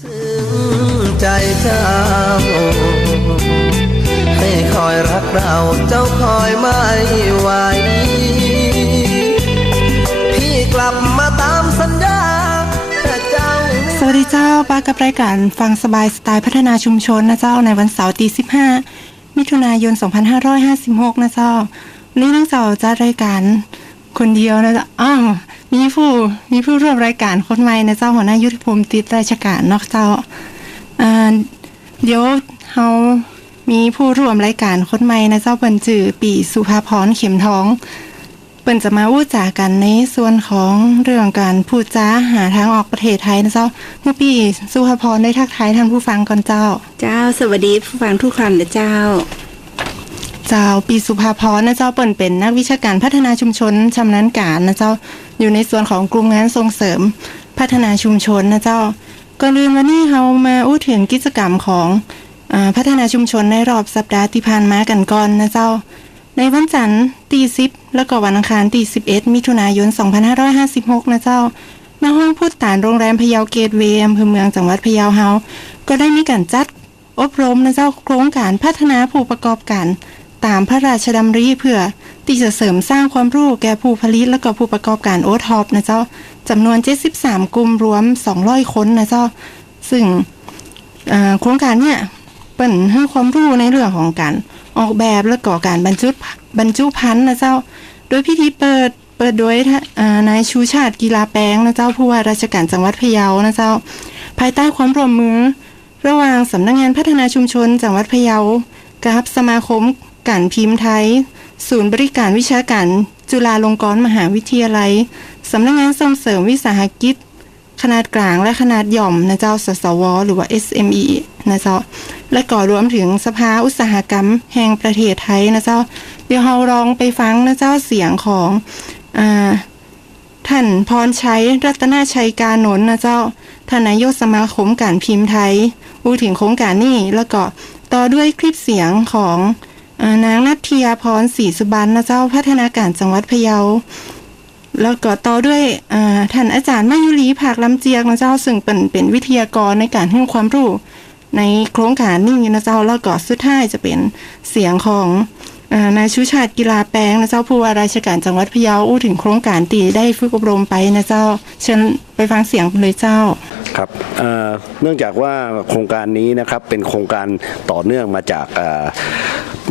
ซึ้งใจเจ้า ให้คอยรักเราเจ้าคอยไม่ไหว พี่กลับมาตามสัญญาแต่เจ้าสวัสดีเจ้าปากับรายการฟังสบายสไตล์พัฒนาชุมชนนะเจ้าในวันเสาร์ที่15 มิถุนายน 2556 นะเจ้าวันนี้นั่งเสาร์จะรายการคนเดียวนะเจ้าอ้าว มีผู้มีผู้ร่วมรายการคนใหม่นะเจ้าหัวหน้ายุทธภูมิติดราชการเนอกเจ้าเดี๋ยวเฮามีผู้ร่วมรายการคนใหม่นะเจ้าเปิ่นจื่อปีสุภาพรเข็มทองเปิ่นจะมาอู้จากันในส่วนของเรื่องการพูดจ้าหาทางออกประเทศไทยนะเจ้าเมื่อปีสุภาพรได้ทักทายท่านผู้ฟังก่อนเจ้า เจ้าสวัสดีผู้ฟังทุกท่านนะเจ้า เจ้า ปีสุภาพรนะเจ้าเปิ่นเป็นนักวิชาการพัฒนาชุมชนชำนาญการนะเจ้าอยู่ในส่วนของกลุ่มงานส่งเสริมพัฒนาชุมชนนะเจ้าก่อนอื่นวันนี้เรามาอู้ถึงกิจกรรมของอพัฒนาชุมชนในรอบสัปดาห์ที่ผ่านมากันก่อนนะเจ้า ในวันจันทร์ที่10แล้วก็วันอังคารที่11มิถุนายน 2556 นะเจ้าณห้องพูดตานโรงแรมพะเยาเกตเวย์อำเภอเมืองจังหวัดพะเยาเฮาก็ได้มีการจัดอบรมนะเจ้าโครงการพัฒนาผู้ประกอบการ ตามพระราชดำริเพื่อที่จะเสริมสร้างความรู้แก่ผู้ผลิตและก็ผู้ประกอบการโอท็อปนะเจ้าจำนวน 73 กลุ่มรวม 200 คนนะเจ้า ซึ่งโครงการเนี่ยเปิ่นให้ความรู้ในเรื่องของการออกแบบและก่อการบรรจุบรรจุพันธ์นะเจ้า โดยพิธีเปิดเปิดโดยนายชูชาติกีฬาแปลงนะเจ้าผู้ว่าราชการจังหวัดพะเยานะเจ้า ภายใต้ความร่วมมือ ระหว่างสำนักงานพัฒนาชุมชนจังหวัดพะเยากับสมาคม การพิมพ์ไทย ศูนย์บริการวิชาการ จุฬาลงกรณ์มหาวิทยาลัย สำนักงานส่งเสริมวิสาหกิจ ขนาดกลางและขนาดย่อมนะเจ้าสสว หรือว่า SME นะเจ้า และก่อรวมถึงสภาอุตสาหกรรม แห่งประเทศไทยนะเจ้า เดี๋ยวเราลองไปฟังนะเจ้าเสียงของอท่านพรชัยรัตนาชัยกานนท์นะเจ้าท่านนายกสมาคมการพิมพ์ไทยอูถึงโครงการนี้แล้วก็ต่อด้วยคลิปเสียงของ นางนัทเทียพรศรีสุบรรณนะเจ้าพัฒนาการจังหวัดพะเยา แล้วก็ต่อด้วยท่านอาจารย์มายุรีภาคลำเจียกนะเจ้าซึ่งเป็นเป็นวิทยากรในการให้ความรู้ในโครงการนี้นะเจ้าแล้วก็สุดท้ายจะเป็นเสียงของนายชูชาติกีฬาแปลงนะเจ้าผู้ว่าราชการจังหวัดพะเยาอู้ถึงโครงการตีได้ฝึกอบรมไปนะเจ้าเชิญไปฟังเสียงเลยเจ้า ครับเนื่องจากว่าโครงการนี้นะครับเป็นโครงการต่อเนื่องมาจาก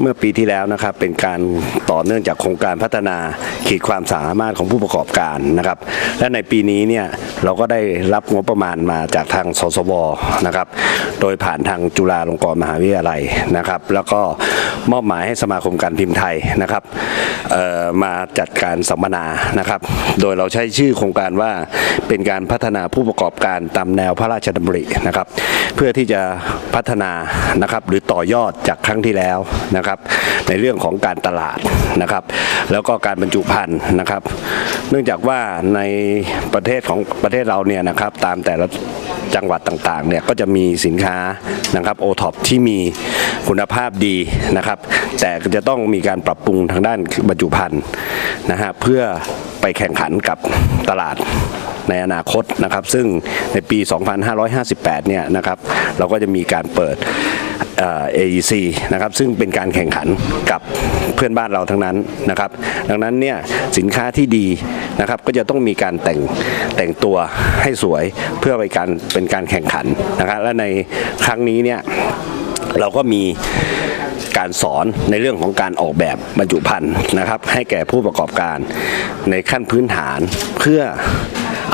เมื่อปีที่แล้วนะครับเป็นการต่อเนื่องจากโครงการพัฒนาขีดความสามารถของผู้ประกอบการนะครับ และในปีนี้เนี่ยเราก็ได้รับงบประมาณมาจากทางสสวนะครับ โดยผ่านทางจุฬาลงกรณ์มหาวิทยาลัยนะครับ แล้วก็มอบหมายให้สมาคมการพิมพ์ไทยนะครับมาจัดการสัมมนานะครับ โดยเราใช้ชื่อโครงการว่าเป็นการพัฒนาผู้ประกอบการตามแนวพระราชดำรินะครับ เพื่อที่จะพัฒนานะครับหรือต่อยอดจากครั้งที่แล้วนะครับ ในเรื่องของการตลาดนะครับ แล้วก็การบรรจุภัณฑ์นะครับ เนื่องจากว่าในประเทศของประเทศเราเนี่ยนะครับตามแต่ละจังหวัดต่างๆเนี่ยก็จะมีสินค้านะครับโอท็อปที่มีคุณภาพดีนะครับ แต่จะต้องมีการปรับปรุงทางด้านบรรจุภัณฑ์นะฮะเพื่อไปแข่งขันกับตลาด ในอนาคตนะครับซึ่งในปี 2558 เนี่ยนะครับเราก็จะมีการเปิด AEC นะครับซึ่งเป็นการแข่งขันกับเพื่อนบ้านเราทั้งนั้นนะครับ ดังนั้นเนี่ยสินค้าที่ดีนะครับก็จะต้องมีการแต่งแต่งตัวให้สวยเพื่อไปการเป็นการแข่งขันนะครับและในครั้งนี้เนี่ยเราก็มีการสอนในเรื่องของการออกแบบบรรจุภัณฑ์นะครับ ให้แก่ผู้ประกอบการในขั้นพื้นฐานเพื่อ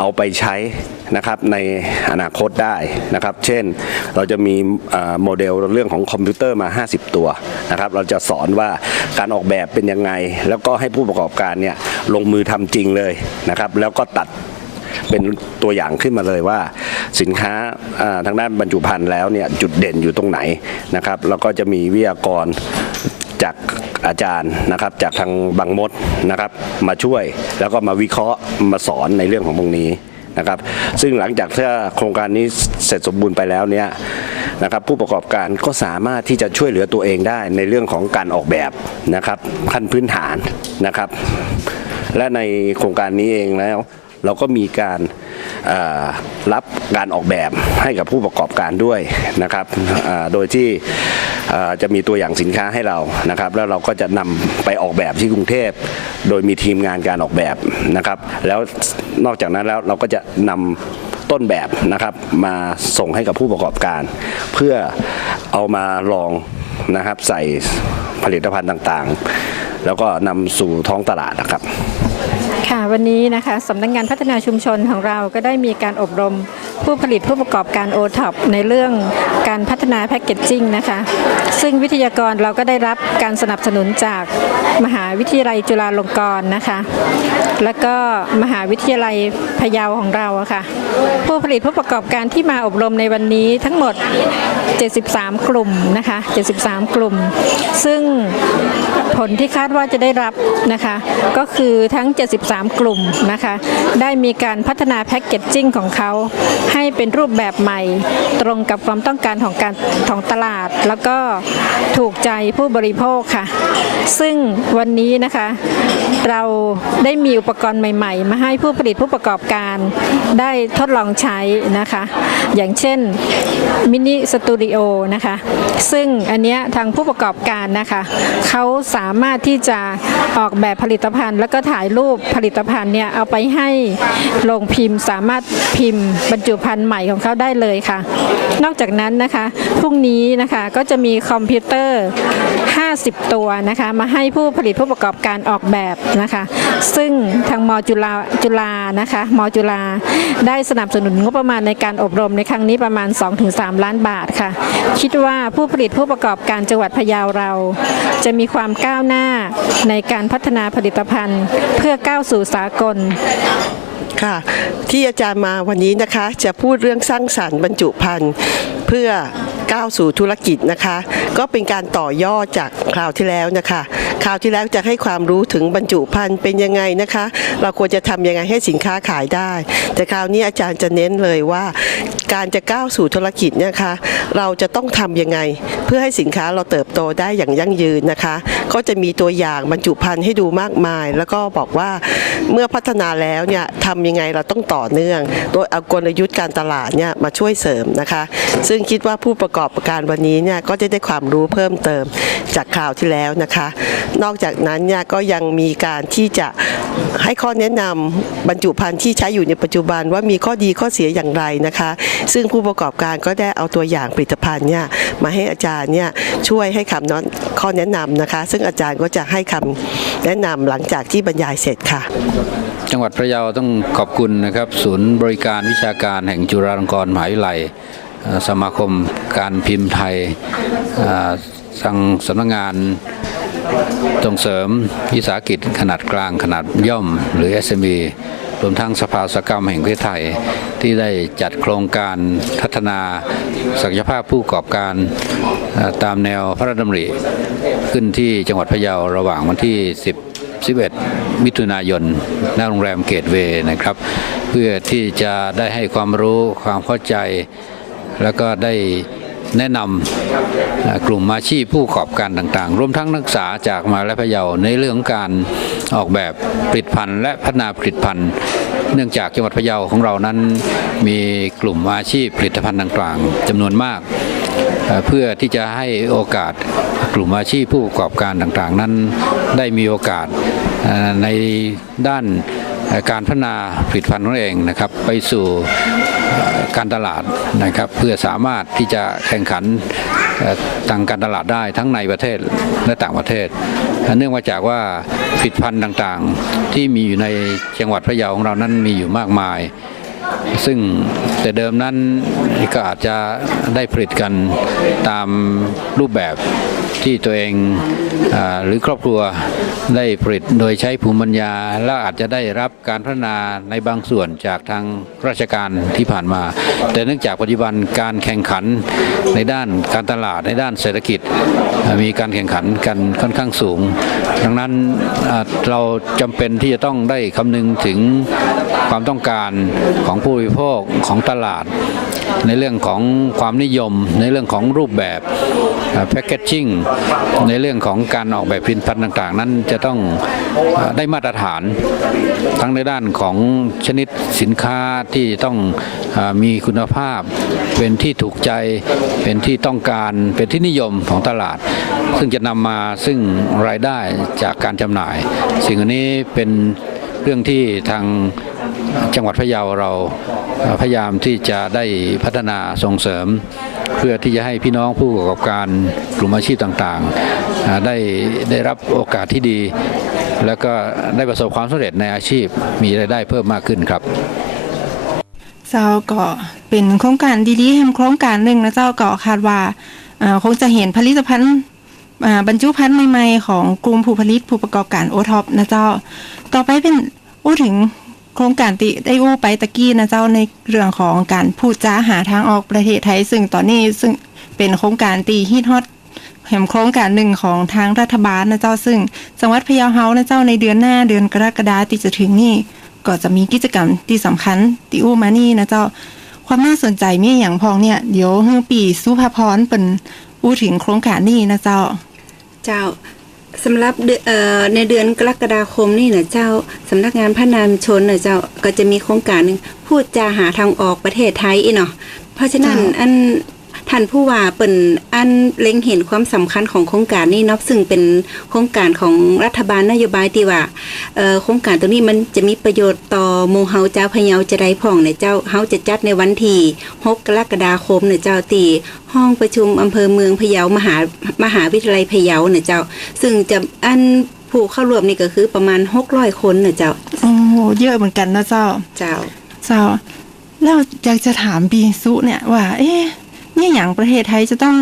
เอาไปใช้นะครับในอนาคตได้นะครับ เช่นเราจะมีโมเดลเรื่องของคอมพิวเตอร์มา 50 ตัวนะครับเราจะสอนว่าการออกแบบเป็นยังไง แล้วก็ให้ผู้ประกอบการเนี่ยลงมือทำจริงเลยนะครับแล้วก็ตัดเป็นตัวอย่างขึ้นมาเลยว่าสินค้าทางด้านบรรจุภัณฑ์แล้วเนี่ยจุดเด่นอยู่ตรงไหนนะครับแล้วก็จะมีวิทยากร จากอาจารย์นะครับจากทางบางมดนะครับมาช่วยแล้วก็มาวิเคราะห์มาสอนในเรื่องของตรงนี้นะครับซึ่งหลังจากที่โครงการนี้เสร็จสมบูรณ์ไปแล้วเนี่ยนะครับผู้ประกอบการก็สามารถที่จะช่วยเหลือตัวเองได้ในเรื่องของการออกแบบนะครับขั้นพื้นฐานนะครับ และในโครงการนี้เองแล้ว เราก็มีการ รับการออกแบบให้กับผู้ประกอบการด้วยนะครับโดยที่จะมีตัวอย่างสินค้าให้เรานะครับ แล้วเราก็จะนำไปออกแบบที่กรุงเทพ โดยมีทีมงานการออกแบบนะครับ แล้วนอกจากนั้นแล้วเราก็จะนำต้นแบบนะครับมาส่งให้กับผู้ประกอบการ เพื่อเอามาลองนะครับใส่ผลิตภัณฑ์ต่างๆ แล้วก็นำสู่ท้องตลาดนะครับ วันนี้นะคะสำนักงานพัฒนาชุมชนของเราก็ได้มีการอบรมผู้ผลิตผู้ประกอบการโอท็อปในเรื่องการพัฒนาแพคเกจจิ้งนะคะ ซึ่งวิทยากรเราก็ได้รับการสนับสนุนจากมหาวิทยาลัยจุฬาลงกรณ์นะคะ แล้วก็มหาวิทยาลัยพะเยาของเราอะค่ะ ผู้ผลิตผู้ประกอบการที่มาอบรมในวันนี้ทั้งหมด 73 กลุ่มนะคะ 73 กลุ่ม ซึ่ง ผลที่คาดว่าจะได้รับนะคะ ก็คือทั้ง 73 กลุ่มนะคะ ได้มีการพัฒนาแพ็กเกจจิ้งของเขา ให้เป็นรูปแบบใหม่ ตรงกับความต้องการของการของตลาด แล้วก็ถูกใจผู้บริโภคค่ะ ซึ่งวันนี้นะคะเราได้มีอุปกรณ์ใหม่ ๆ มาให้ผู้ผลิตผู้ประกอบการได้ทดลองใช้นะคะ อย่างเช่นมินิสตูดิโอนะคะ ซึ่งอันเนี้ยทางผู้ประกอบการนะคะเขาสาามารถที่จะออกแบบผลิตภัณฑ์ แล้วก็ถ่ายรูปผลิตภัณฑ์เนี่ยเอาไปให้โรงพิมพ์สามารถพิมพ์ บรรจุภัณฑ์ใหม่ของเขาได้เลยค่ะ นอกจากนั้นนะคะพรุ่งนี้นะคะก็จะมีคอมพิวเตอร์ 50 ตัวนะคะมาให้ผู้ผลิตผู้ประกอบการออกแบบนะคะ ซึ่งทางมจุฬาจุฬานะคะมจุฬาได้สนับสนุนงบประมาณในการอบรมในครั้งนี้ประมาณ 2-3 ล้านบาทค่ะ คิดว่าผู้ผลิตผู้ประกอบการจังหวัดพะเยาเรา จะมีความก้าวหน้าในการพัฒนาผลิตภัณฑ์ เพื่อก้าวสู่สากลค่ะที่อาจารย์มาวันนี้นะคะจะพูดเรื่องสร้างสรรค์บรรจุภัณฑ์เพื่อ ก้าวสู่ธุรกิจนะคะ ก็เป็นการต่อยอดจากคราวที่แล้วนะคะคราวที่แล้วจะให้ความรู้ถึงบรรจุภัณฑ์เป็นยังไงนะคะ เราควรจะทำยังไงให้สินค้าขายได้ แต่คราวนี้อาจารย์จะเน้นเลยว่า การจะก้าวสู่ธุรกิจนยนะคะ เราจะต้องทำยังไง เพื่อให้สินค้าเราเติบโตได้อย่างยั่งยืนนะคะ ก็จะมีตัวอย่างบรรจุภัณฑ์ให้ดูมากมาย แล้วก็บอกว่าเมื่อพัฒนาแล้วเนี่ยทำยังไงเราต้องต่อเนื่อง โดยเอากลยุทธ์การตลาดเนี่ยมาช่วยเสริมนะคะ ซึ่งคิดว่าผู้ประกอบการวันนี้เนี่ยก็จะได้ความรู้เพิ่มเติมจากคราวที่แล้วนะคะ นอกจากนั้นเนี่ยก็ยังมีการที่จะให้ข้อแนะนำบรรจุภัณฑ์ที่ใช้อยู่ในปัจจุบันว่ามีข้อดีข้อเสียอย่างไรนะคะ ซึ่งผู้ประกอบการก็ได้เอาตัวอย่างผลิตภัณฑ์เนี่ยมาให้อาจารย์เนี่ยช่วยให้คำนั้นข้อแนะนำนะคะ ซึ่งอาจารย์ก็จะให้คำแนะนำหลังจากที่บรรยายเสร็จค่ะ จังหวัดพะเยาต้องขอบคุณนะครับ ศูนย์บริการวิชาการแห่งจุฬาลงกรณ์มหาวิทยาลัย สมาคมการพิมพ์ไทยทางสำนักงานส่งเสริมวิสาหกิจขนาดกลางขนาดย่อม หรือ SME รวมทั้งสภาสกรรมแห่งประเทศไทย ที่ได้จัดโครงการพัฒนาศักยภาพผู้ประกอบการตามแนวพระราชดำริ ขึ้นที่จังหวัดพะเยาระหว่างวันที่ 10 11 มิถุนายนหน้าโรงแรมเกตเวย์นะครับ เพื่อที่จะได้ให้ความรู้ความเข้าใจ แล้วก็ได้แนะนำกลุ่มอาชีพผู้ประกอบการต่างๆ รวมทั้งนักศึกษาจากมาวิทยาลัยพะเยาในเรื่องของการออกแบบผลิตภัณฑ์และพัฒนาผลิตภัณฑ์ เนื่องจากจังหวัดพะเยาของเรานั้นมีกลุ่มอาชีพผลิตภัณฑ์ต่างๆจำนวนมาก เพื่อที่จะให้โอกาสกลุ่มอาชีพผู้ประกอบการต่างๆ นั้นได้มีโอกาสในด้านการพัฒนาผลิตภัณฑ์ของเองนะครับ ไปสู่ การตลาดนะครับ เพื่อสามารถที่จะแข่งขันทางการตลาดได้ทั้งในประเทศและต่างประเทศ เนื่องมาจากว่าผลิตภัณฑ์ต่างๆ ที่มีอยู่ในจังหวัดพะเยาของเรานั้นมีอยู่มากมาย ซึ่งแต่เดิมนั้นก็อาจจะได้ผลิตกันตามรูปแบบ ที่ตัวเองอหรือครอบครัวได้ผลิตโดยใช้ภูมิปัญญา และอาจจะได้รับการพัฒนาในบางส่วนจากทางราชการที่ผ่านมา แต่เนื่องจากปัจจุบันการแข่งขันในด้านการตลาดในด้านเศรษฐกิจ มีการแข่งขันกันค่อนข้างสูง ดังนั้นเราจำเป็นที่จะต้องได้คำนึงถึงความต้องการของผู้บริโภคของตลาด ในเรื่องของความนิยม ในเรื่องของรูปแบบ แพคเกจจิ้งในเรื่องของการออกแบบผลิตภัณฑ์ต่างๆ นั้นจะต้องอได้มาตรฐาน ทั้งในด้านของชนิดสินค้าที่ต้องอมีคุณภาพ เป็นที่ถูกใจเป็นที่ต้องการเป็นที่นิยมของตลาด ซึ่งจะนำมาซึ่งรายได้จากการจำหน่าย สิ่งนี้เป็นเรื่องที่ทาง จังหวัดพะเยาเราพยายามที่จะได้พัฒนาส่งเสริม เพื่อที่จะให้พี่น้องผู้ประกอบการกลุ่มอาชีพต่างๆ ได้ได้รับโอกาสที่ดี แล้วก็ได้ประสบความสำเร็จในอาชีพมีรายได้เพิ่มมากขึ้นครับเจ้าก็เป็นโครงการดีๆแห่งโครงการหนึ่งนะเจ้าก็คาดว่าคงจะเห็นผลิตภัณฑ์บรรจุภัณฑ์ใหม่ๆ ของกลุ่มผู้ผลิตผู้ประกอบการโอท็อปนะเจ้า ต่อไปเป็นอู้ถึง โครงการติได้อู้ไปตะกี้นะเจ้าในเรื่องของการพูดจ้าหาทางออกประเทศไทย ซึ่งตอนนี้ซึ่งเป็นโครงการตีฮิตฮอตแห่งโครงการหนึ่งของทางรัฐบาลนะเจ้าซึ่งจังหวัดพะเยาเฮานะเจ้าในเดือนหน้าเดือนกรกฎาที่จะถึงนี่ ก็จะมีกิจกรรมที่สำคัญที่อู้มานี่นะเจ้า ความน่าสนใจมีอย่างพองเนี่ยเดี๋ยวเฮือปีสุภาพรเป็นอู้ถึงโครงการนี้นะเจ้า เจ้า สำหรับในเดือนกรกฎาคมนี่นะเจ้าสำนักงานพัฒนาชุมชนนะเจ้าก็จะมีโครงการหนึ่งพูดจาหาทางออกประเทศไทยอีเนาะเพราะฉะนั้นอัน ท่านผู้ว่าเปิ่นอันเล็งเห็นความสำคัญของโครงการนี้เนาะซึ่งเป็นโครงการของรัฐบาลนโยบายที่ว่าเอ่อโครงการตัวนี้มันจะมีประโยชน์ต่อหมู่เฮาเจ้าพะเยาจะได้พ่องเนี่ยเจ้าเฮาจะจัดในวันที่6กรกฎาคมเนี่ยเจ้าตีห้องประชุมอำเภอเมืองพะเยามหามหาวิทยาลัยพะเยาเนี่ยเจ้า ซึ่งจะอันผู้เข้าร่วมนี่ก็คือประมาณ600คนเนี่ยเจ้าโอ้โหเยอะเหมือนกันนะเจ้าเจ้าเจ้าแล้วอยากจะถามปีสุเนี่ยว่า เอ๊ะ เนี่ยอย่างประเทศไทยจะต้อง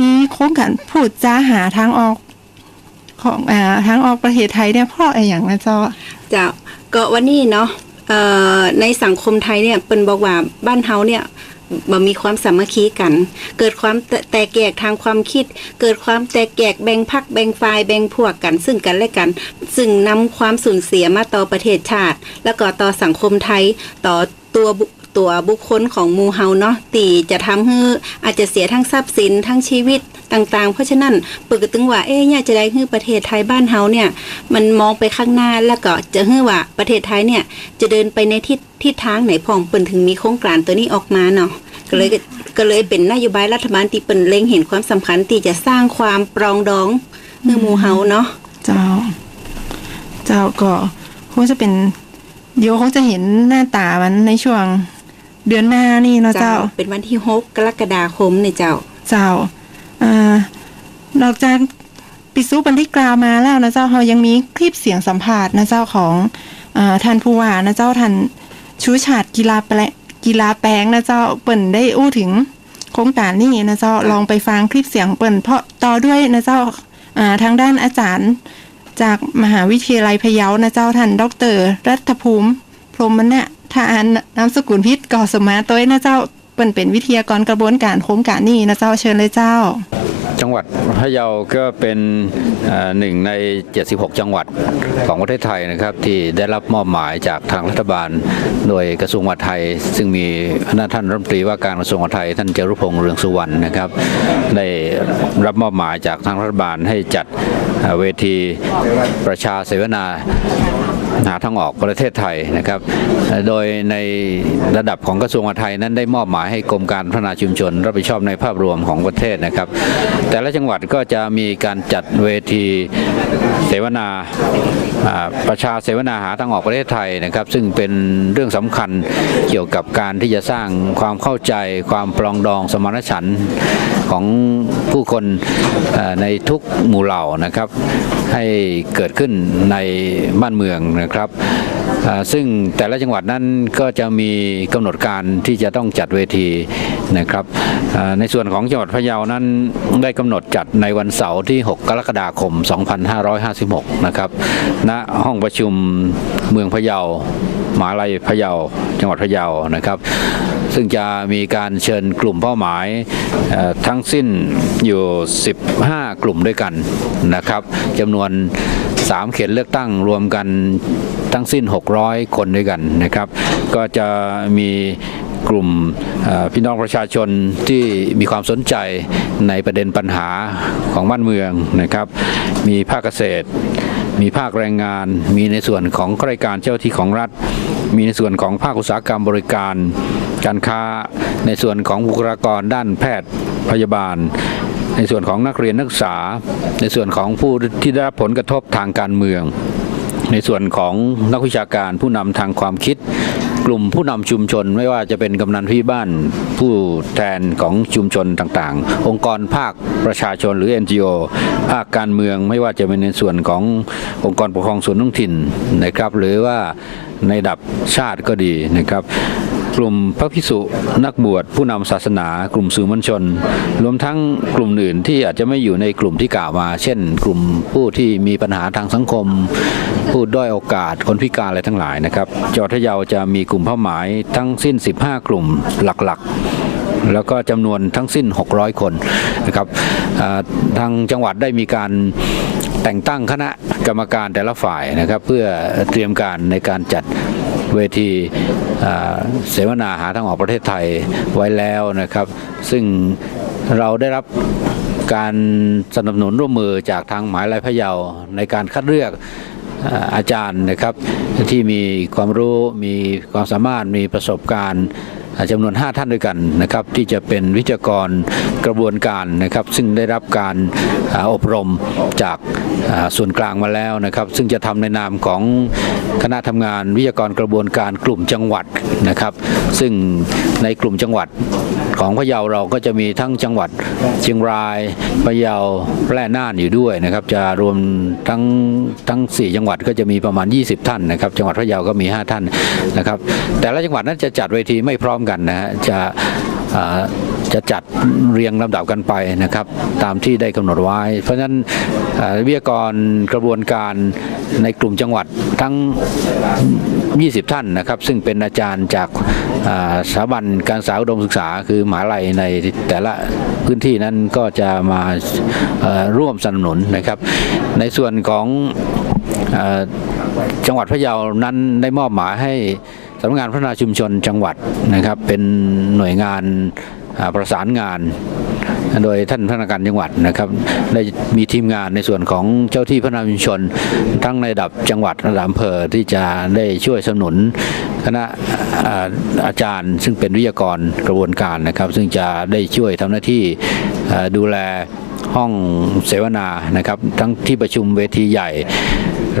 มีโครงการพูดจ้าหาทางออกของอ่าทางออกประเทศไทยเนี่ยเพราะอะไรอย่างนะเจ้าจ้าก็วันนี้เนาะเอ่อในสังคมไทยเนี่ยเป็นบอกว่าบ้านเฮาเนี่ยบ่มีความสามัคคีกัน เกิดความแตแตกแยกทางความคิด เกิดความแตกแยกแบ่งพักแบ่งฝ่ายแบ่งพวกกัน ซึ่งกันและกัน ซึ่งนำความสูญเสียมาต่อประเทศชาติ แล้วก็ต่อสังคมไทยต่อตัว ตัวบุคคลของมูเฮาเนาะตีจะทำให้อาจจะเสียทั้งทรัพย์สินทั้งชีวิตต่างๆ เพราะฉะนั้นปึกตึงว่าเอ๊ะเนี่ยจะได้ให้ประเทศไทยบ้านเฮาเนี่ย มันมองไปข้างหน้าแล้วก็จะให้ว่าประเทศไทยเนี่ยจะเดินไปในทิศทิศทางไหนพองเปิ่นถึงมีโครงการตัวนี้ออกมาเนาะก็เลยก็เลยเป็นนโยบายรัฐบาลที่เปิ่นเล็งเห็นความสำคัญที่จะสร้างความปรองดองเมื่อมูเฮาเนาะเจ้า เจ้าก็คงจะเป็นเดี๋ยวคงจะเห็นหน้าตามันในช่วง เดือนหน้านี่เนาะเจ้า เป็นวันที่6กรกฎาคมเนี่ยเจ้า เจ้าอ่านอกจากปิสูบันที่กล่าวมาแล้วนะเจ้าเรายังมีคลิปเสียงสัมภาษณ์นะเจ้าของอาท่านผู้ว่านะเจ้าท่านชูชาติกีฬาแปลกีฬาแปลงนะเจ้าเปิ่นได้อู้ถึงโครงการนี่นะเจ้าลองไปฟังคลิปเสียงเปิ่นเพราะต่อด้วยนะเจ้าอ่าทางด้านอาจารย์ จากมหาวิทยาลัยพะเยานะเจ้าท่านดร รัฐภูมิ พรหมนะ ถ้าอ่านนามสกุลพิษก่อสมาตัวนะเจ้าเปิ่นเป็นวิทยากรกระบวนการโครงการนี่นะเจ้าเชิญเลยเจ้า จังหวัดพะเยาก็เป็นหนึ่งใน 76 จังหวัดของประเทศไทยนะครับ ที่ได้รับมอบหมายจากทางรัฐบาล โดยกระทรวงมหาดไทย ซึ่งมีท่านรัฐมนตรีว่าการกระทรวงมหาดไทย ท่านเจรุพงษ์เรืองสุวรรณนะครับ ได้รับมอบหมายจากทางรัฐบาลให้จัดเวทีประชาเสวนา หาทางออกประเทศไทยนะครับ โดยในระดับของกระทรวงมหาดไทยนั้นได้มอบหมายให้กรมการพัฒนาชุมชน รับผิดชอบในภาพรวมของประเทศนะครับ แต่ละจังหวัดก็จะมีการจัดเวทีเสวนาประชาเสวนาหาทางออกประเทศไทยนะครับ ซึ่งเป็นเรื่องสำคัญเกี่ยวกับการที่จะสร้างความเข้าใจความปรองดองสมานฉันท์ของผู้คนในทุกหมู่เหล่านะครับ ให้เกิดขึ้นในบ้านเมืองนะครับซึ่งแต่ละจังหวัดนั้นก็จะมีกำหนดการที่จะต้องจัดเวทีนะครับในส่วนของจังหวัดพะเยานั้นได้กำหนดจัดในวันเสาร์ที่ 6 กรกฎาคม 2556 นะครับณห้องประชุมเมืองพะเยาหมหาลัยพะเยาจังหวัดพะเยานะครับ ซึ่งจะมีการเชิญกลุ่มเป้าหมายทั้งสิ้นอยู่ 15 กลุ่มด้วยกันนะครับจำนวน 3 เขตเลือกตั้งรวมกันทั้งสิ้น 600 คนด้วยกันนะครับ ก็จะมีกลุ่มพี่น้องประชาชนที่มีความสนใจในประเด็นปัญหาของบ้านเมืองนะครับ มีภาคเกษตร มีภาคแรงงาน มีในส่วนของข้าราชการเจ้าที่ของรัฐ มีในส่วนของภาคอุตสาหกรรมบริการ การค้า ในส่วนของบุคลากรด้านแพทย์พยาบาล ในส่วนของนักเรียนนักศึกษา ในส่วนของผู้ที่ได้รับผลกระทบทางการเมือง ในส่วนของนักวิชาการผู้นำทางความคิด กลุ่มผู้นำชุมชน ไม่ว่าจะเป็นกำนันที่บ้าน ผู้แทนของชุมชนต่างๆ องค์กรภาคประชาชนหรือ NGO ภาคการเมืองไม่ว่าจะเป็นในส่วนขององค์กรปกครองส่วนท้องถิ่นนะครับ หรือว่าในดับชาติก็ดีนะครับ กลุ่มพระภิกษุนักบวชผู้นำศาสนากลุ่มสื่อมวลชน รวมทั้งกลุ่มอื่นที่อาจจะไม่อยู่ในกลุ่มที่กล่าวมา เช่น กลุ่มผู้ที่มีปัญหาทางสังคม ผู้ด้อยโอกาสคนพิการอะไรทั้งหลายนะครับจังหวัดพะเยาจะมีกลุ่มเป้าหมายทั้งสิ้น 15 กลุ่มหลักๆ แล้วก็จำนวนทั้งสิ้น 600 คนนะครับทางจังหวัดได้มีการแต่งตั้งคณะกรรมการแต่ละฝ่ายนะครับ เพื่อเตรียมการในการจัด เวทีเสวนาหาทางออกประเทศไทยไว้แล้วนะครับ ซึ่งเราได้รับการสนับสนุนร่วมมือจากทางหมหายลัยพะเยาในการคัดเลือกอาจารย์นะครับที่มีความรู้มีความสามารถมีประสบการณ์จำนวน 5 ท่านด้วยกันนะครับที่จะเป็นวิทยากรกระบวนการนะครับ ซึ่งได้รับการอบรมจากส่วนกลางมาแล้วนะครับ ซึ่งจะทำในนามของคณะทำงานวิทยากรกระบวนการกลุ่มจังหวัดนะครับ ซึ่งในกลุ่มจังหวัดของพะเยาเราก็จะมีทั้งจังหวัดเชียงรายพะเยาแพร่น่านอยู่ด้วยนะครับ จะรวมทั้งทั้ง 4 จังหวัดก็จะมีประมาณ 20 ท่านนะครับ จังหวัดพะเยาก็มี 5 ท่านนะครับ แต่ละจังหวัดนั้นจะจัดเวทีไม่พร้อมกันนะฮะจะ จะจัดเรียงลำดับกันไปนะครับ ตามที่ได้กำหนดไว้ เพราะฉะนั้นวิทยากรกระบวนการในกลุ่มจังหวัดทั้ง 20 ท่านนะครับ ซึ่งเป็นอาจารย์จากสถาบันการศึกษาอุดมศึกษาคือมหาลัยในแต่ละพื้นที่นั้นก็จะมาร่วมสนับสนุนนะครับ ในส่วนของจังหวัดพะเยานั้นได้มอบหมายให้สำนักงานพัฒนาชุมชนจังหวัดนะครับ เป็นหน่วยงาน ประสานงานโดยท่านพนักงานจังหวัดนะครับได้มีทีมงานในส่วนของเจ้าที่พัฒนาชุมชน ทั้งในระดับจังหวัดระดับอำเภอที่จะได้ช่วยสนับสนุนคณะอาจารย์ ซึ่งเป็นวิทยากรกระบวนการนะครับ ซึ่งจะได้ช่วยทำหน้าที่ดูแลห้องเสวนานะครับ ทั้งที่ประชุมเวทีใหญ่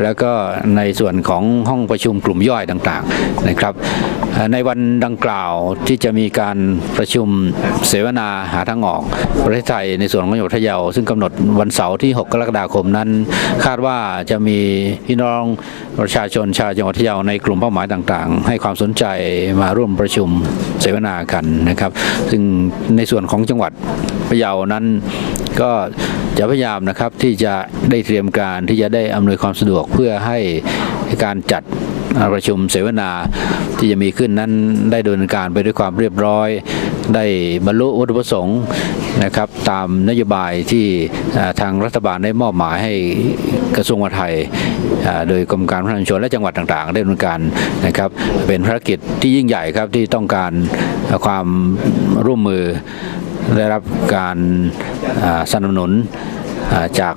แล้วก็ในส่วนของห้องประชุมกลุ่มย่อยต่างๆนะครับ ในวันดังกล่าวที่จะมีการประชุมเสวนาหาทางออกประเทศไทยในส่วนของจังหวัดพะเยาซึ่งกำหนดวันเสาร์ที่ 6 กรกฎาคมนั้น คาดว่าจะมีพี่น้องประชาชนชาวจังหวัดพะเยาในกลุ่มเป้าหมายต่างๆ ให้ความสนใจมาร่วมประชุมเสวนากันนะครับ ซึ่งในส่วนของจังหวัดพะเยานั้นก็ จะพยายามนะครับที่จะได้เตรียมการที่จะได้อำนวยความสะดวกเพื่อให้การจัดประชุมเสวนาที่จะมีขึ้นนั้นได้ดำเนินการไปด้วยความเรียบร้อย ได้บรรลุวัตถุประสงค์นะครับตามนโยบายที่ทางรัฐบาลได้มอบหมายให้กระทรวงมหาดไทย โดยกรมการพัฒนาชนและจังหวัดต่างๆ ได้ดำเนินการนะครับเป็นภารกิจที่ยิ่งใหญ่ครับที่ต้องการความร่วมมือ ได้รับการสนับสนุนจาก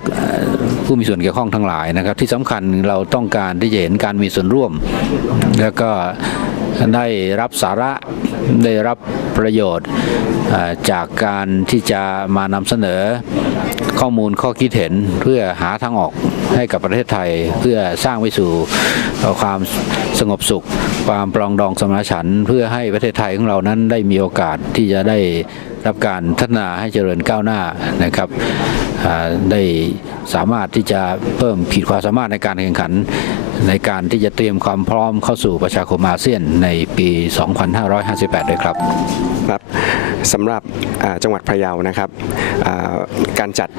ผู้มีส่วนเกี่ยวข้องทั้งหลายนะครับ ที่สำคัญเราต้องการที่จะเห็นการมีส่วนร่วม แล้วก็ได้รับสาระได้รับประโยชน์จากการที่จะมานำเสนอข้อมูลข้อคิดเห็นเพื่อหาทางออกให้กับประเทศไทย เพื่อสร้างไปสู่ความสงบสุข ความปรองดองสมานฉันเพื่อให้ประเทศไทยของเรานั้นได้มีโอกาสที่จะได้ รับการพัฒนาให้เจริญก้าวหน้านะครับได้สามารถที่จะเพิ่มขีดความสามารถในการแข่งขันในการที่จะเตรียมความพร้อมเข้าสู่ประชาคมอาเซียนในปี 2558 ด้วยครับ ครับ สำหรับจังหวัดพะเยานะครับการจัด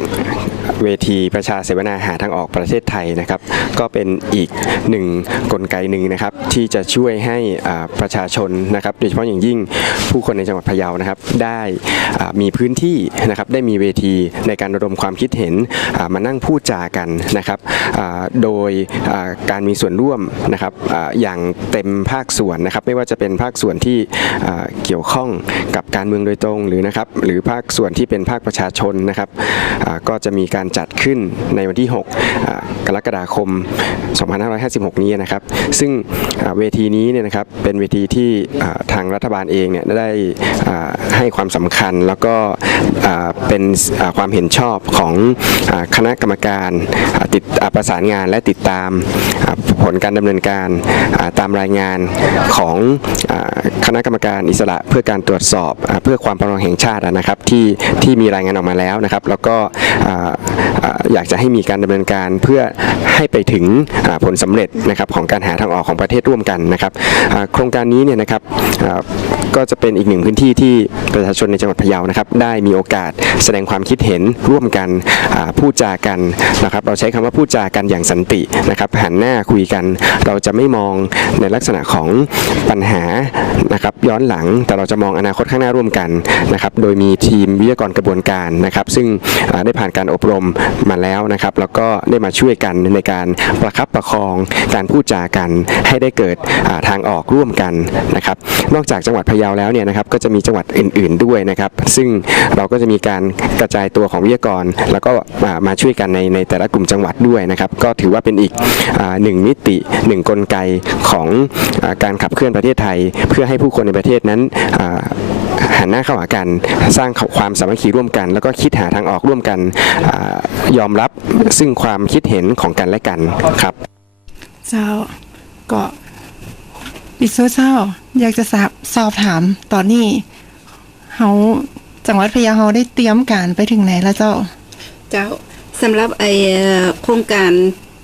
เวทีประชาเสวนาหาทางออกประเทศไทยนะครับ ก็เป็นอีกหนึ่งกลไกหนึ่งนะครับ ที่จะช่วยให้ประชาชนนะครับโดยเฉพาะอย่างยิ่งผู้คนในจังหวัดพะเยานะครับ ได้มีพื้นที่นะครับได้มีเวทีในการระดมความคิดเห็นมานั่งพูดจากันนะครับโดยการมีส่วนร่วมนะครับอย่างเต็มภาคส่วนนะครับ ไม่ว่าจะเป็นภาคส่วนที่เกี่ยวข้องกับการเมืองโดยตรงหรือนะครับหรือภาคส่วนที่เป็นภาคประชาชนนะครับก็จะมีการจัดขึ้นในวันที่ 6 กรกฎาคม 2556 นี้นะครับ ซึ่งเวทีนี้เนี่ยนะครับเป็นเวทีที่ทางรัฐบาลเองเนี่ยได้ให้ความสำคัญแล้วก็เป็นความเห็นชอบของคณะกรรมการติดประสานงานและติดตาม ผลการดำเนินการตามรายงานของคณะกรรมการอิสระเพื่อการตรวจสอบอเพื่อความปรองแห่งชาตินะครับที่ที่มีรายงานออกมาแล้วนะครับ แล้วก็อยากจะให้มีการดำเนินการเพื่อให้ไปถึงผลสำเร็จนะครับของการหาทางออกของประเทศร่วมกันนะครับโครงการนี้เนี่ยนะครับ ก็จะเป็นอีกหนึ่งพื้นที่ที่ประชาชนในจังหวัดพะเยานะครับ ได้มีโอกาสแสดงความคิดเห็นร่วมกันพูดจากันนะครับ เราใช้คำว่าพูดจากันอย่างสันตินะครับ หันหน้าคุยกัน เราจะไม่มองในลักษณะของปัญหานะครับย้อนหลังแต่เราจะมองอนาคตข้างหน้าร่วมกันนะครับ โดยมีทีมวิทยากรกระบวนการนะครับ ซึ่งได้ผ่านการอบรมมาแล้วนะครับ แล้วก็ได้มาช่วยกันในการประคับประคองการพูดจากัน ให้ได้เกิดทางออกร่วมกันนะครับ นอกจากจังหวัดพะเยาแล้วเนี่ยนะครับก็จะมีจังหวัดอื่น ๆด้วยนะครับ ซึ่งเราก็จะมีการกระจายตัวของวิทยากร แล้วก็มาช่วยกันในในแต่ละกลุ่มจังหวัดด้วยนะครับ ก็ถือว่าเป็นอีกอหนึ่งมิติหนึ่งกลไกของอการขับเคลื่อนประเทศไทย เพื่อให้ผู้คนในประเทศนั้นหันหน้าเข้าหากันสร้างความสามัคคีร่วมกัน แล้วก็คิดหาทางออกร่วมกันอยอมรับซึ่งความคิดเห็นของกันและกันครับ เจ้าก็ ปิโซเจ้าอยากจะสอบสอบถามตอนนี้เฮาจังหวัดพะเยาเฮาได้เตรียมการไปถึงไหนแล้วเจ้า เจ้าสำหรับไอเอ่อโครงการ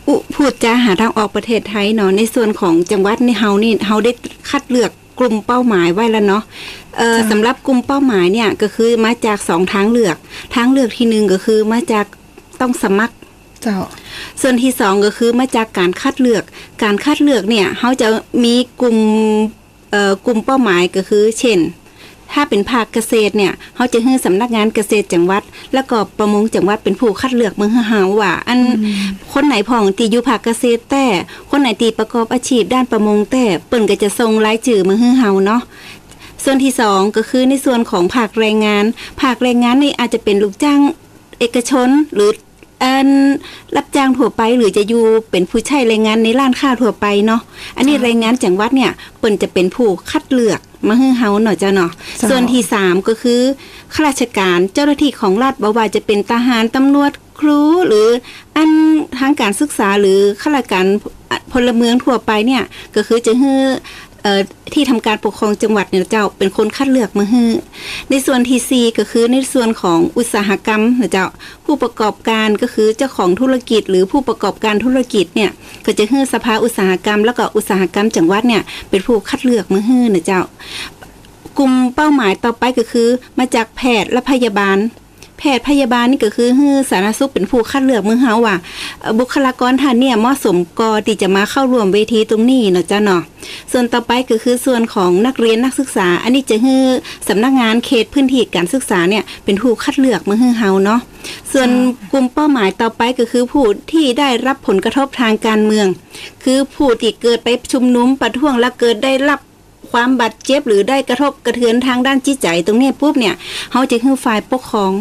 อุพูดจาหาทางออกประเทศไทยเนาะในส่วนของจังหวัดนี่เฮานี่เฮาได้คัดเลือกกลุ่มเป้าหมายไว้แล้วเนาะเอ่อจ้ะสำหรับกลุ่มเป้าหมายเนี่ยก็คือมาจากสองทางเลือก ทางเลือกที่หนึ่งก็คือมาจากต้องสมัคร เจ้า ส่วนที่สองก็คือมาจากการคัดเลือก การคัดเลือกเนี่ยเขาจะมีกลุ่มเอ่อกลุ่มเป้าหมายก็คือ เช่น ถ้าเป็นภาคเกษตรเนี่ยเขาจะให้สำนักงานเกษตรจังหวัด แล้วก็ประมงจังหวัดเป็นผู้คัดเลือกเมืองหาว่า อันคนไหนพองตีอยู่ภาคเกษตรแต่ คนไหนตีประกอบอาชีพด้านประมงแต่เปิ่นก็จะส่งรายจื่อเมืองเฮาเนาะส่วนที่สองก็คือในส่วนของภาคแรงงาน ภาคแรงงานนี่อาจจะเป็นลูกจ้างเอกชนหรือ อันรับจ้างทั่วไปหรือจะอยู่เป็นผู้ใช้แรงงานในร้านค้าทั่วไปเนาะอันนี้แรงงานจังหวัดเนี่ยเปิ่นจะเป็นผู้คัดเลือกมาให้เฮาหน่อยเจ้าเนาะจ้ะส่วนที่สามก็คือข้าราชการเจ้าหน้าที่ของรัฐบ่ว่าจะเป็นทหารตำรวจครูหรืออันทางการศึกษาหรือข้าราชการพลเมืองทั่วไปเนี่ยก็คือจะให้เอ่อ ที่ทำการปกครองจังหวัดเนี่ยเจ้าเป็นคนคัดเลือกมาให้ในส่วนที่สี่ก็คือในส่วนของอุตสาหกรรมนะเจ้าผู้ประกอบการก็คือเจ้าของธุรกิจ หรือผู้ประกอบการธุรกิจเนี่ยก็จะให้สภาอุตสาหกรรม แล้วก็อุตสาหกรรมจังหวัดเนี่ยเป็นผู้คัดเลือกมาให้นะเจ้ากลุ่มเป้าหมายต่อไปก็คือ มาจากแพทย์และพยาบาล แพทย์พยาบาลนี่ก็คือฮือสารสุขเป็นผู้คัดเลือกมือเฮาว่า บุคลากรท่านเนี่ยเหมาะสมกอที่จะมาเข้าร่วมเวทีตรงนี้เนาะจ้าเนาะส่วนต่อไปก็คือส่วนของนักเรียนนักศึกษา อันนี้จะฮือสำนักงานเขตพื้นที่การศึกษาเนี่ยเป็นผู้คัดเลือกมือฮือเฮาเนาะส่วนกลุ่มเป้าหมายต่อไปก็คือผู้ที่ได้รับผลกระทบทางการเมือง คือผู้ที่เกิดไปชุมนุมประท้วงและเกิดได้รับความบาดเจ็บหรือได้กระทบกระเทือนทางด้านจิตใจตรงนี้ปุ๊บเนี่ยเขาจะให้ฝ่ายปกครอง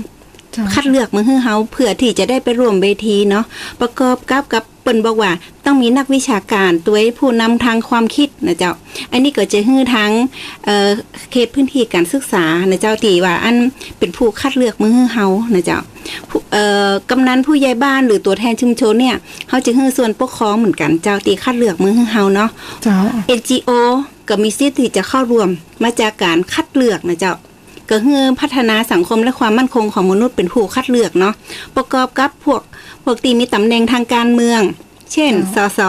คัดเลือกมือให้เฮาเพื่อที่จะได้ไปร่วมเวทีเนาะประกอบกับกับเปิ้นบอกว่าต้องมีนักวิชาการตัวผู้นำทางความคิดนะเจ้า อันนี้ก็จะฮื้อทั้งเอ่อเขตพื้นที่การศึกษานะเจ้าตีว่าอันเป็นผู้คัดเลือกมือให้เฮานะเจ้าผู้เอ่อกำนันผู้ใหญ่บ้านหรือตัวแทนชุมชนเนี่ยเขาจะฮื้อส่วนปกครองเหมือนกันเจ้าตีคัดเลือกมือให้เฮาเนาะเจ้า NGO ก็มีสิทธิ์ที่จะเข้าร่วมมาจากการคัดเลือกนะเจ้า ก็เพื่อพัฒนาสังคมและความมั่นคงของมนุษย์เป็นผู้คัดเลือกเนาะประกอบกับพวกพวกที่มีตำแหน่งทางการเมือง เช่นสส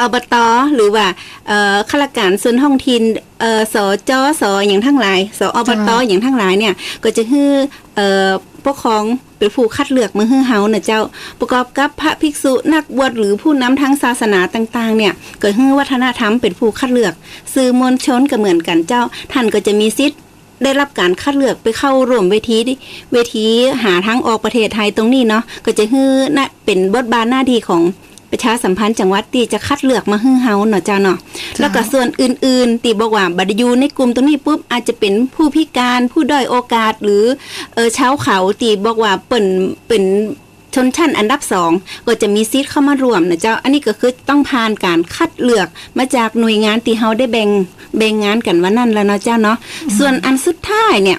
อบตหรือว่าเอ่อข้าราชการส่วนท้องถิ่นเอ่อสจสอย่างทั้งหลายสอบตจ้าอย่างทั้งหลายเนี่ย ก็จะฮื้อเอ่อปกครองเป็นผู้คัดเลือกมือฮื้อเฮานะเจ้า ประกอบกับพระภิกษุนักบวชหรือผู้นำทางศาสนาต่าง ๆ เนี่ยก็ฮื้อวัฒนธรรมเป็นผู้คัดเลือก สื่อมวลชนก็เหมือนกันเจ้า ท่านก็จะมีสิทธิ์ ได้รับการคัดเลือกไปเข้าร่วมเวทีดิเวทีหาทางออกประเทศไทยตรงนี้เนาะก็จะฮื้อนะเป็นบทบาทหน้าที่ของประชาสัมพันธ์จังหวัดที่จะคัดเลือกมาฮื้อเฮาเนาะเจ้าเนาะแล้วก็ส่วนอื่น ๆ ตีบอกว่าบัดยูในกลุ่มตรงนี้ปุ๊บอาจจะเป็นผู้พิการผู้ด้อยโอกาสหรือเออชาวเขาตีบอกว่าเปิ่นเป็น ชนชั้นอันดับสองก็จะมีซีทเข้ามารวมนะเจ้า อันนี้ก็คือต้องผ่านการคัดเลือกมาจากหน่วยงานที่เฮาได้แบ่งแบ่งงานกันว่านั่นแล้วเนาะเจ้าเนาะส่วนอันสุดท้ายเนี่ย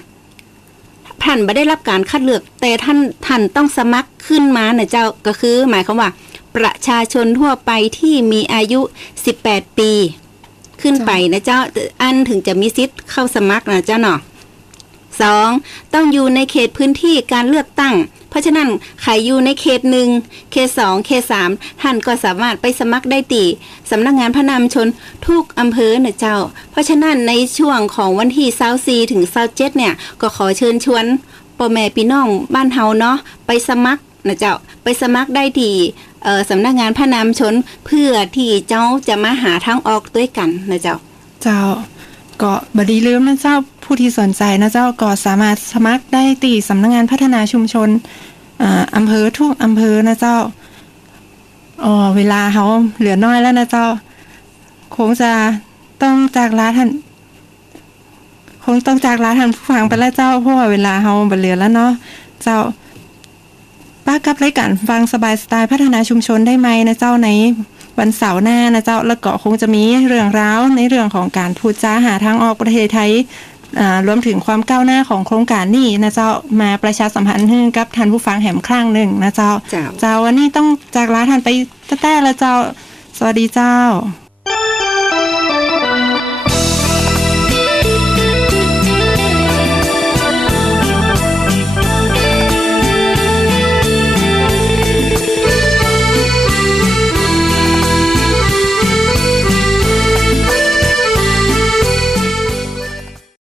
ท่านไม่ได้รับการคัดเลือก แต่ท่านท่านต้องสมัครขึ้นมานะเจ้าก็คือ หมายความว่า ประชาชนทั่วไปที่มีอายุ 18 ปี ขึ้นไปนะเจ้าอันถึงจะมีสิทธิ์เข้าสมัครนะเจ้าเนาะสองต้องอยู่ในเขตพื้นที่การเลือกตั้ง เพราะฉะนั้นใครอยู่ในเขตหนึ่งเขตสองเขตสามท่านก็สามารถไปสมัครได้ตีสำนักงานพระนามชนทุกอำเภอเนะเจ้า เพราะฉะนั้นในช่วงของวันที่เซาซีถึงเซาเจ็ดเนี่ยก็ขอเชิญชวนพ่อแม่พี่น้องบ้านเฮาเนาะไปสมัครนะเจ้าไปสมัครได้ที่สำนักงานพระนามชนเพื่อที่เจ้าจะมาหาทางออกด้วยกันนะเจ้า เจ้า ก็บดีลืมนะเจ้าผู้ที่สนใจนะเจ้าก็สามารถสมัครได้ตีสำนักงานพัฒนาชุมชนอำเภอทุกอำเภอนะเจ้าอ๋อเวลาเขาเหลือน้อยแล้วนะเจ้า คงจะต้องจากลาท่านคงต้องจากลาท่านผู้ฟังไปแล้วเจ้าเพราะว่าเวลาเขาเหลือแล้วเนาะเจ้าป้ากับรายการฟังสบายสไตล์พัฒนาชุมชนได้ไหมนะเจ้าใน วันเสาร์หน้านะเจ้าแล้วก็คงจะมีเรื่องราวในเรื่องของการพูดจาหาทางออกประเทศไทยอ่ารวมถึงความก้าวหน้าของโครงการนี้นะเจ้ามาประชาสัมพันธ์ให้กับท่านผู้ฟังแหมครั้งหนึ่งนะเจ้าเจ้าเจ้าวันนี้ต้องจากลาท่านไปแต้ๆแล้วเจ้า สวัสดีเจ้า